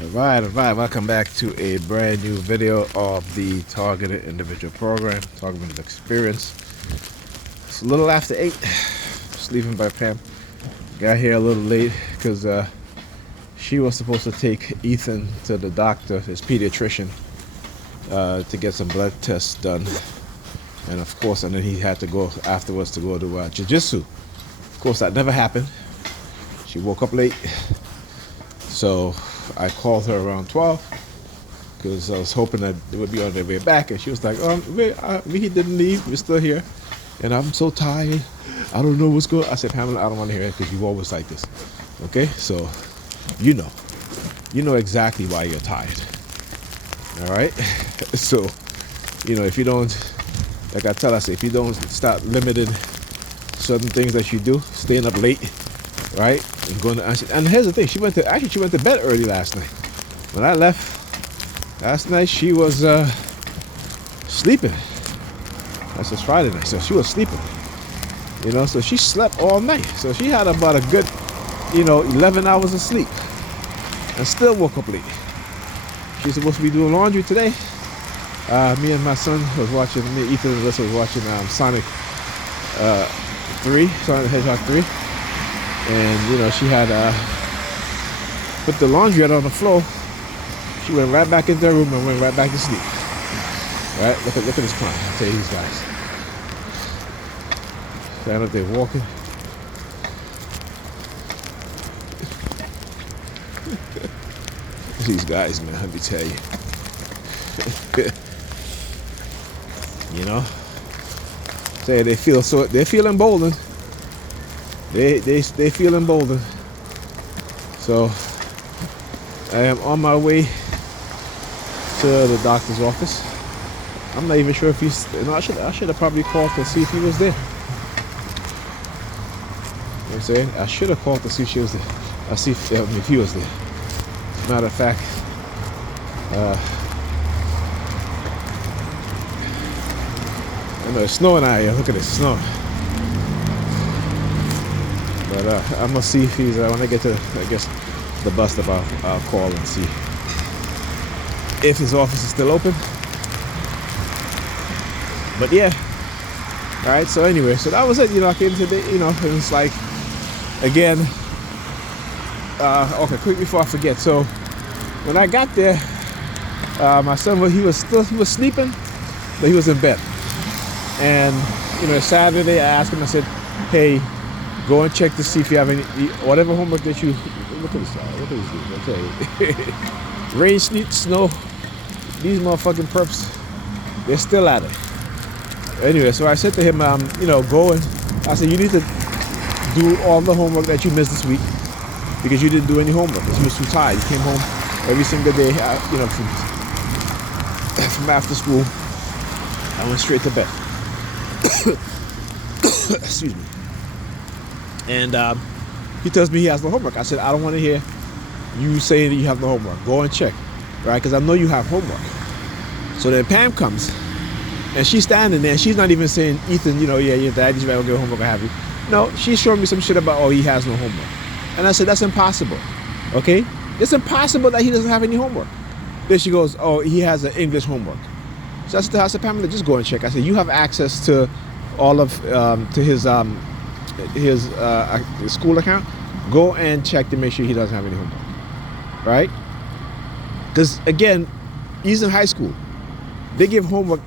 All right, welcome back to a brand new video of the Targeted Individual Program, Targeted Experience. It's a little after 8, sleeping by Pam. Got here a little late because she was supposed to take Ethan to the doctor, his pediatrician, to get some blood tests done. And of course, and then he had to go afterwards to go to jiu-jitsu. Of course, that never happened. She woke up late. So I called her around 12 because I was hoping that they would be on their way back. And she was like, we didn't leave. We're still here. And I'm so tired. I don't know what's going on. I said, Pamela, I don't want to hear it because you always like this. Okay? So, you know exactly why you're tired. All right? So, if you don't, like I tell us, if you don't start limiting certain things that you do, staying up late, right? And going to, and here's the thing, she went to bed early last night. When I left last night, she was sleeping. That's just Friday night, so she was sleeping. So she slept all night. So she had about a good, 11 hours of sleep, and still woke up late. She's supposed to be doing laundry today. Me and my son was watching. Me, Ethan, and Alyssa was watching Sonic the Hedgehog 3. And she had put the laundry out on the floor. She went right back into her room and went right back to sleep. Right? Look at this clown. I'll tell you these guys. Stand up there walking. These guys, man, let me tell you. Say they feel emboldened. They feel emboldened. So I am on my way to the doctor's office. I'm not even sure if he's. I should have probably called to see if he was there. You know what I'm saying? I should have called to see if she was there. I'll see if he was there. As a matter of fact, I know it's snowing out here. Look at it, snowing. But I'm gonna see if he's when I get to, the bus stop. I'll call and see if his office is still open. But yeah, all right. So anyway, so that was it. I came today. It was like, again. Okay, quick before I forget. So when I got there, my son he was sleeping, but he was in bed. And Saturday I asked him. I said, "Hey, go and check to see if you have any whatever homework that you look at this. Look at these dudes. Okay, rain, sleet, snow. These motherfucking perps, they're still at it." Anyway, so I said to him, go and I said, you need to do all the homework that you missed this week because you didn't do any homework because you was too tired. You came home every single day, from after school. I went straight to bed. Excuse me. And he tells me he has no homework. I said, I don't want to hear you saying that you have no homework. Go and check, right? Because I know you have homework. So then Pam comes, and she's standing there, and she's not even saying, Ethan, your daddy's right, I'll get homework, I have you. No, she's showing me some shit about, he has no homework. And I said, that's impossible, okay? It's impossible that he doesn't have any homework. Then she goes, he has an English homework. So I said, Pamela, just go and check. I said, you have access to all of, to his school account. Go and check to make sure he doesn't have any homework, right? Because again, he's in high school. They give homework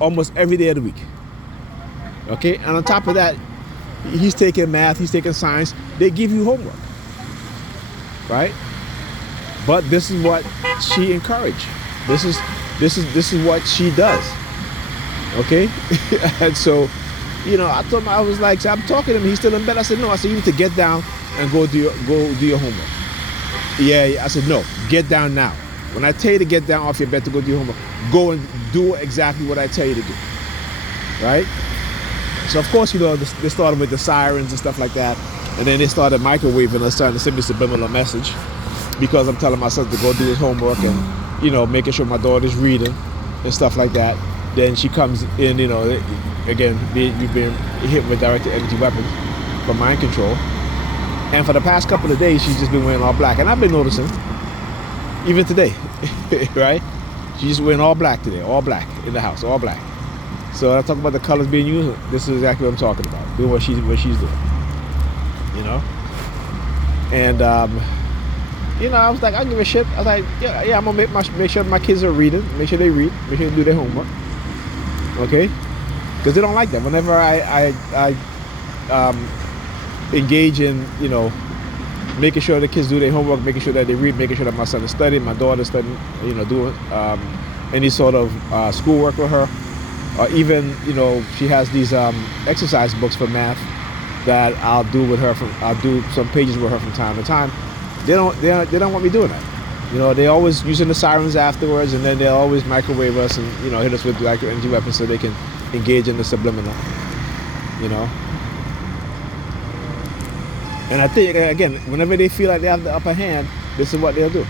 almost every day of the week. Okay, and on top of that, he's taking math, he's taking science. They give you homework, right? But this is what she encouraged. This is what she does. Okay, and so. I told him, I was like, so I'm talking to him, he's still in bed. I said, no. I said, you need to get down and go do your homework. Yeah. I said, no, get down now. When I tell you to get down off your bed to go do your homework, go and do exactly what I tell you to do. Right? So of course, they started with the sirens and stuff like that. And then they started microwaving us, trying to send me a subliminal message because I'm telling my son to go do his homework and, making sure my daughter's reading and stuff like that. Then she comes in, again, you've been hit with directed energy weapons for mind control. And for the past couple of days, she's just been wearing all black. And I've been noticing Even today, right? She's just wearing all black today, all black in the house, all black. So when I talk about the colors being used, this is exactly what I'm talking about. Doing what she's doing, you know. And I was like, I don't give a shit. I was like, yeah, I'm gonna make sure my kids are reading, make sure they read, make sure they do their homework, okay? Because they don't like that. Whenever I engage in, making sure the kids do their homework, making sure that they read, making sure that my son is studying, my daughter's studying, doing any sort of schoolwork with her, or even, she has these exercise books for math that I'll do with her. I'll do some pages with her from time to time. They don't want me doing that. They always using the sirens afterwards, and then they'll always microwave us and hit us with electric energy weapons so they can engage in the subliminal. And I think again, whenever they feel like they have the upper hand, this is what they'll do.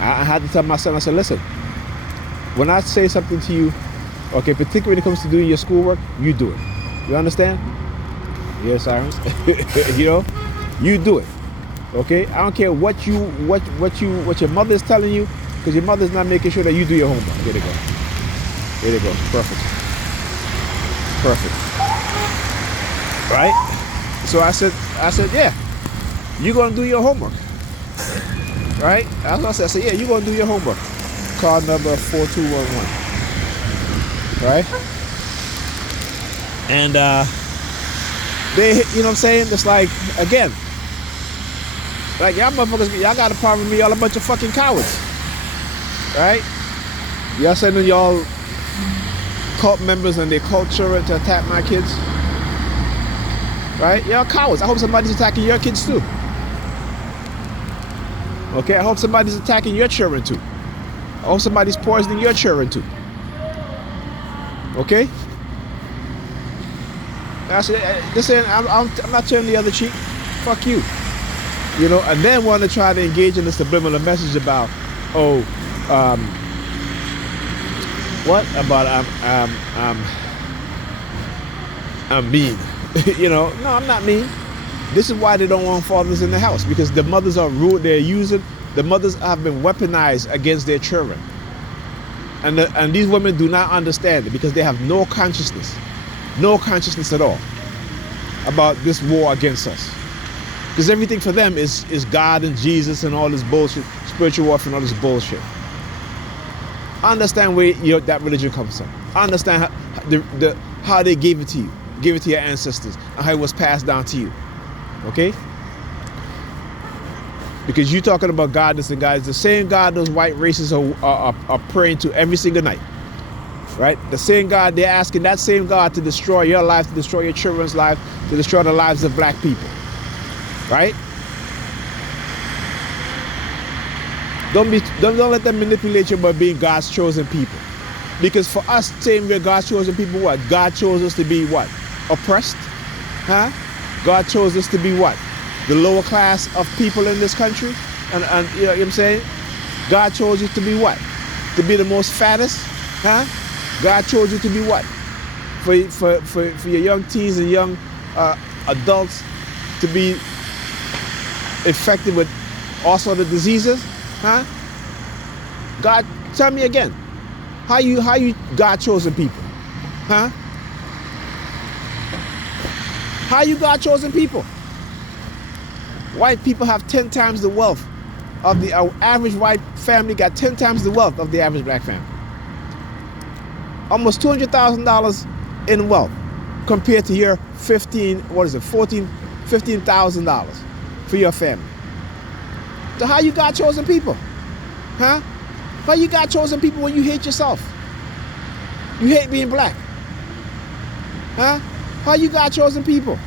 I had to tell my son, I said, listen, when I say something to you, okay, particularly when it comes to doing your schoolwork, you do it. You understand? Yes, sirens. You do it. Okay, I don't care what your mother is telling you, because your mother's not making sure that you do your homework. There they go. There they go. Perfect. Right? So I said, yeah, you're gonna do your homework. Right? That's what I said. I said, yeah, you're gonna do your homework. Call number 4211. Right? And they, what I'm saying? It's like, again, like y'all motherfuckers, y'all got a problem with me, y'all a bunch of fucking cowards. Right? Y'all sending y'all cult members and their cult children to attack my kids. Right? Y'all cowards. I hope somebody's attacking your kids too. Okay? I hope somebody's attacking your children too. I hope somebody's poisoning your children too. Okay? I said, listen, I'm not turning the other cheek. Fuck you. And then want to try to engage in the subliminal message about, what about I'm mean. No, I'm not mean. This is why they don't want fathers in the house, because the mothers are rude. The mothers have been weaponized against their children, and these women do not understand it because they have no consciousness at all about this war against us. Because everything for them is God and Jesus and all this bullshit, spiritual warfare and all this bullshit. Understand where that religion comes from. Understand how they gave it to you. Gave it to your ancestors and how it was passed down to you. Okay? Because you're talking about God, this and God. It's the same God those white racists are praying to every single night. Right? The same God, they're asking that same God to destroy your life, to destroy your children's life, to destroy the lives of black people. Right? Don't let them manipulate you by being God's chosen people. Because for us saying we're God's chosen people, what? God chose us to be what? Oppressed? Huh? God chose us to be what? The lower class of people in this country? And you know what I'm saying? God chose you to be what? To be the most fattest? Huh? God chose you to be what? For your young teens and young adults to be infected with all sorts of diseases? Huh? God, tell me again. How you God chosen people? Huh? How you God chosen people? White people have 10 times the wealth of the average white family, got 10 times the wealth of the average black family. Almost $200,000 in wealth compared to your $15,000 for your family. So how you got chosen people? Huh? How you got chosen people when you hate yourself? You hate being black. Huh? How you got chosen people?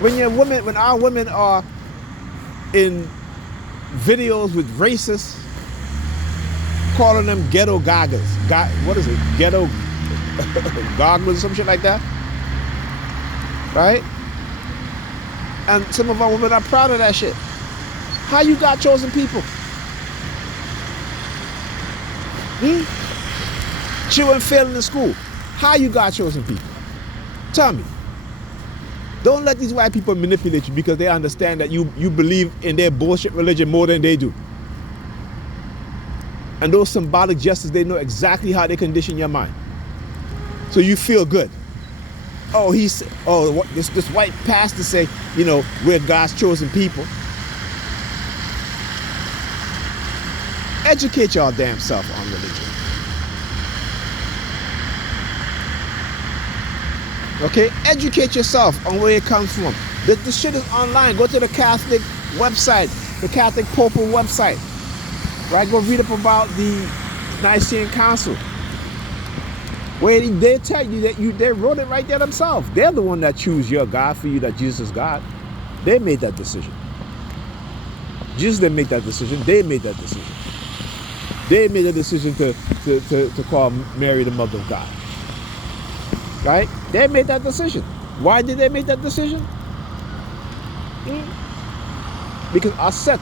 When our women are in videos with racists, calling them ghetto gagas. What is it? Ghetto gogglers or some shit like that. Right? And some of our women are proud of that shit. How you got chosen people? Children failing in school. How you got chosen people? Tell me. Don't let these white people manipulate you because they understand that you believe in their bullshit religion more than they do. And those symbolic gestures, they know exactly how they condition your mind. So you feel good. Oh, this white pastor say, you know, we're God's chosen people. Educate y'all damn self on religion. Okay? Educate yourself on where it comes from. The shit is online. Go to the Catholic website, the Catholic Papal website. Right? Go read up about the Nicene Council. Where they tell you that they wrote it right there themselves. They're the one that choose your God for you, that Jesus is God. They made that decision. Jesus didn't make that decision. They made that decision. They made a decision to call Mary the mother of God. Right? They made that decision. Why did they make that decision? Because Aset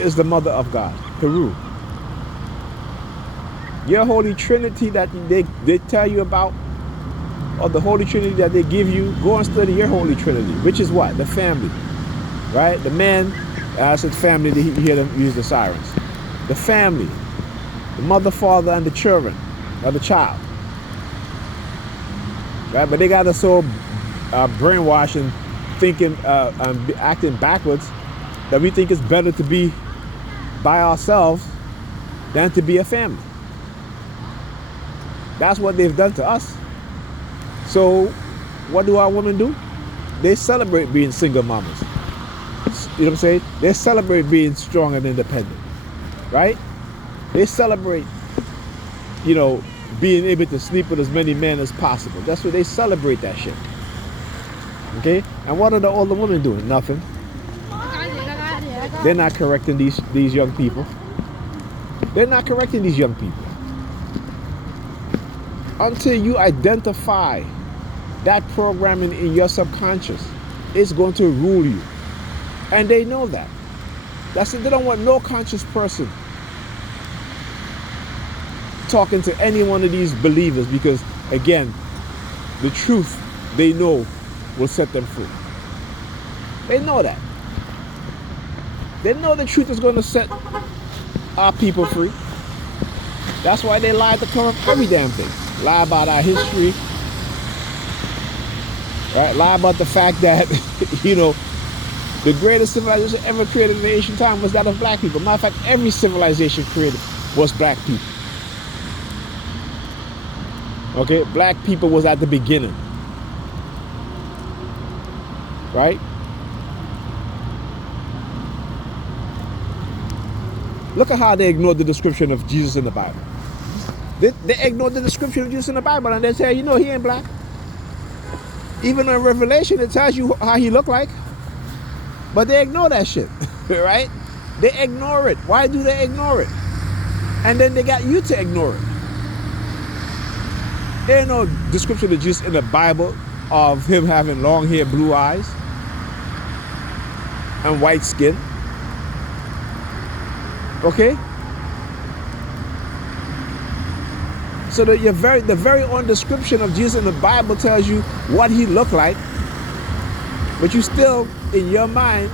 is the mother of God. Peru. Your Holy Trinity that they tell you about, or the Holy Trinity that they give you, go and study your Holy Trinity, which is what? The family. Right? The man, I said family, you hear them use the sirens. The family. The mother, father, and the children, or the child. Right? But they got us so brainwashed and thinking, and acting backwards, that we think it's better to be by ourselves than to be a family. That's what they've done to us. So what do our women do? They celebrate being single mamas. You know what I'm saying? They celebrate being strong and independent. Right? They celebrate, you know, being able to sleep with as many men as possible. That's what they celebrate, that shit. Okay? And what are the older women doing? Nothing. They're not correcting these young people. They're not correcting these young people. Until you identify that programming in your subconscious, it's going to rule you. And they know that. That's it. They don't want no conscious person talking to any one of these believers, because, again, the truth they know will set them free. They know that. They know the truth is going to set our people free. That's why they lie to cover up every damn thing. Lie about our history. Right? Lie about the fact that, you know, the greatest civilization ever created in the ancient time was that of black people. Matter of fact, every civilization created was black people. Okay? Black people was at the beginning. Right? Look at how they ignored the description of Jesus in the Bible. They ignored the description of Jesus in the Bible, and they say, you know, he ain't black. Even in Revelation, it tells you how he looked like. But they ignore that shit, right? They ignore it. Why do they ignore it? And then they got you to ignore it. There ain't no description of Jesus in the Bible of him having long hair, blue eyes, and white skin. Okay? So the very own description of Jesus in the Bible tells you what he looked like, but you still, in your mind,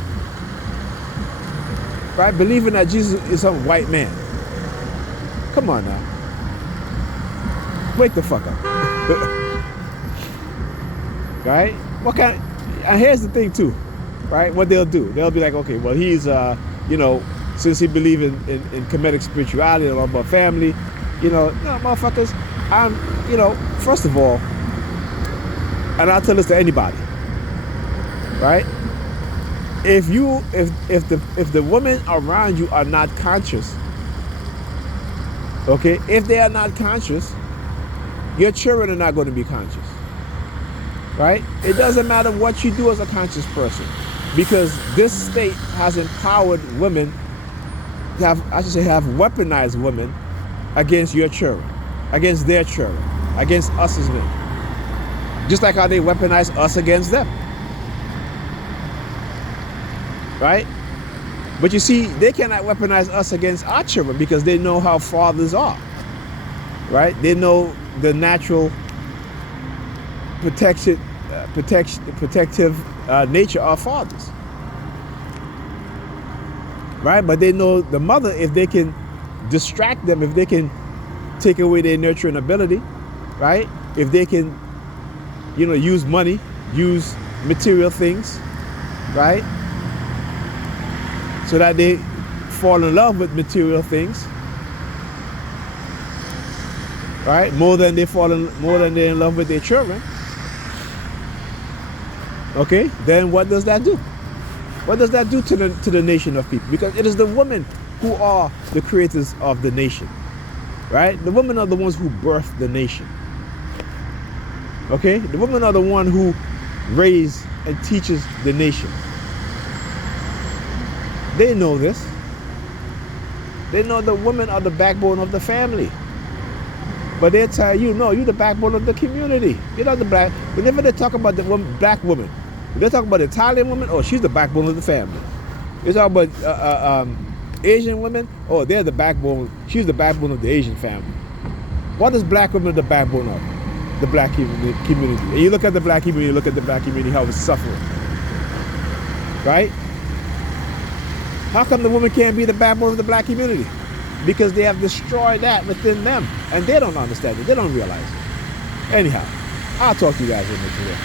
right, believing that Jesus is some white man. Come on now. Wake the fuck up. Right? And here's the thing too, right? What they'll do, they'll be like, okay, well, he's, you know, since he believes in comedic spirituality and all about family, you know, motherfuckers, you know, first of all, and I'll tell this to anybody, right? If the women around you are not conscious, okay, if they are not conscious, your children are not going to be conscious, right? It doesn't matter what you do as a conscious person, because this state has empowered women, have weaponized women against your children, against their children, against us as men. Just like how they weaponize us against them. Right? But you see, they cannot weaponize us against our children because they know how fathers are. Right? They know the natural protection protective nature of fathers, right? But they know the mother, if they can distract them, if they can take away their nurturing ability, right? If they can, use money, use material things, right? So that they fall in love with material things, right? More than they're in love with their children. Okay, then what does that do? What does that do to the nation of people? Because it is the women who are the creators of the nation, right? The women are the ones who birth the nation. Okay, the women are the one who raise and teaches the nation. They know this. They know the women are the backbone of the family. But they tell you, no, you're the backbone of the community. You're not the black. Whenever they talk about the black woman, when they talk about the Italian woman, oh, she's the backbone of the family. They talk about Asian women, oh, they're the backbone. She's the backbone of the Asian family. What is black women the backbone of? The black community. And you look at the black community, how it's suffering. Right? How come the woman can't be the backbone of the black community? Because they have destroyed that within them. And they don't understand it. They don't realize it. Anyhow, I'll talk to you guys in a minute today.